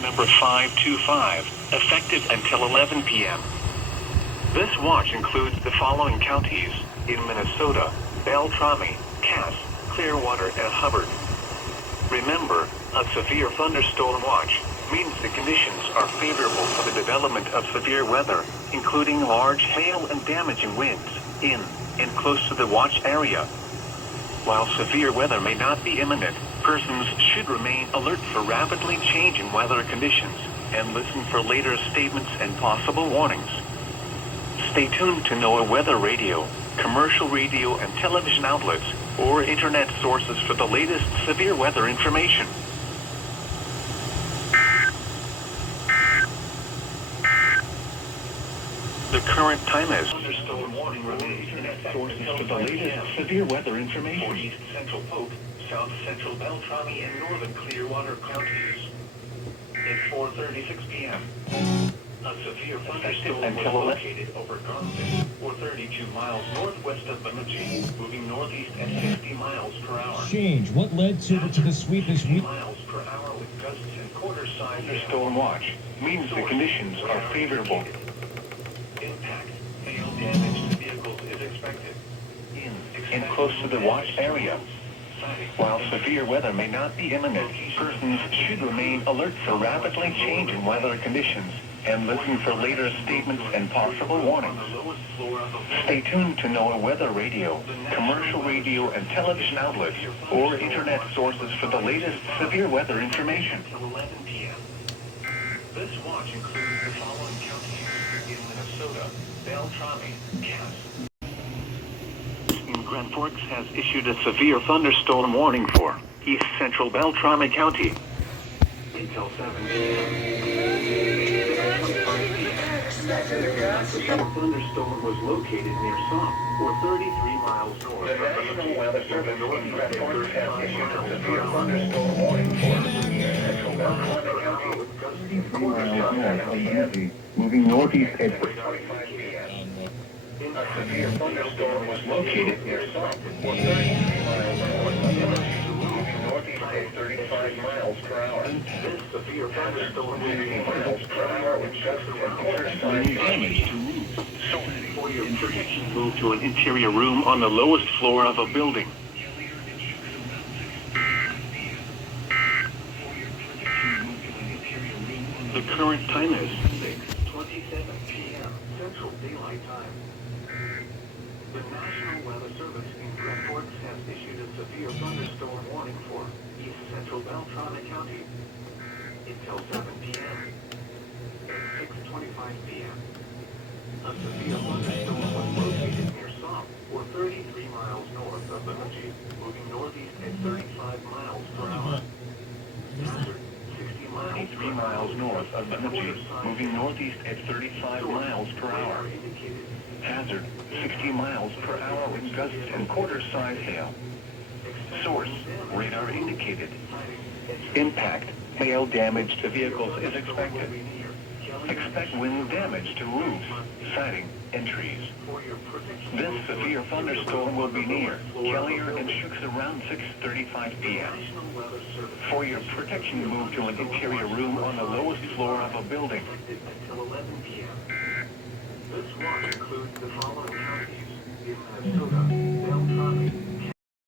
Number 525, effective until 11 p.m. This watch includes the following counties in Minnesota: Beltrami, Cass, Clearwater, and Hubbard. Remember, a severe thunderstorm watch means the conditions are favorable for the development of severe weather, including large hail and damaging winds in and close to the watch area. While severe weather may not be imminent, persons should remain alert for rapidly changing weather conditions and listen for later statements and possible warnings. Stay tuned to NOAA weather radio, commercial radio and television outlets, or internet sources for the latest severe weather information. The current time is thunderstorm warning remains. Internet sources for the latest severe weather information. For East Central Polk, South Central Beltrami, and Northern Clearwater counties. At 4:36 p.m. A severe thunderstorm was located over Garfield, or 32 miles northwest of Bemidji, moving northeast at 60 miles per hour. Change. What led to the sweep this week? 60 miles per hour with gusts and quarter-size. Thunderstorm watch means the conditions are favorable. Impact, hail damage to vehicles is expected in and close to the watch area. While severe weather may not be imminent, persons should remain alert for rapidly changing weather conditions and listen for later statements and possible warnings. Stay tuned to NOAA weather radio, commercial radio and television outlets, or internet sources for the latest severe weather information. 11 p.m. This watch includes the following counties in Minnesota: Beltrami, Cass. In Grand Forks has issued a severe thunderstorm warning for East Central Beltrami County until 7 p.m. The thunderstorm was located near Somme, or 33 miles north. The National Weather Service in Grand Forks has issued a severe thunderstorm warning for East Central Beltrami County with gusty 3 miles north of Bemidji, moving northeast at 3:45 p.m. A severe thunderstorm was located near Somme, or 33 miles north of Bemidji, moving northeast at 35 miles per hour. This severe thunderstorm was 50 miles per hour with gusts and quarter-size damage to roofs. So, for your protection, move to an interior room on the lowest floor of a building. The current time is 6:27 p.m. Central Daylight Time. The National Weather Service in Grand Forks has issued a severe thunderstorm warning for East Central Beltrami County until 7 p.m. At 6:25 p.m. A severe thunderstorm was located near Somme, or 33 miles north of Bemidji, moving northeast at 35 miles per hour. Hazard, 63 miles north of Bemidji, moving northeast at 35 miles per hour. Hazard, 60 miles per hour with gusts and quarter-size hail. Source, radar indicated. Impact, hail damage to vehicles is expected. Expect wind damage to roofs, siding, and trees. This severe thunderstorm will be near Kelliher and Shooks around 6:35 p.m. For your protection, move to an interior room on the lowest floor of a building. Until 11 p.m. This watch includes the following counties in Minnesota: Beltrami,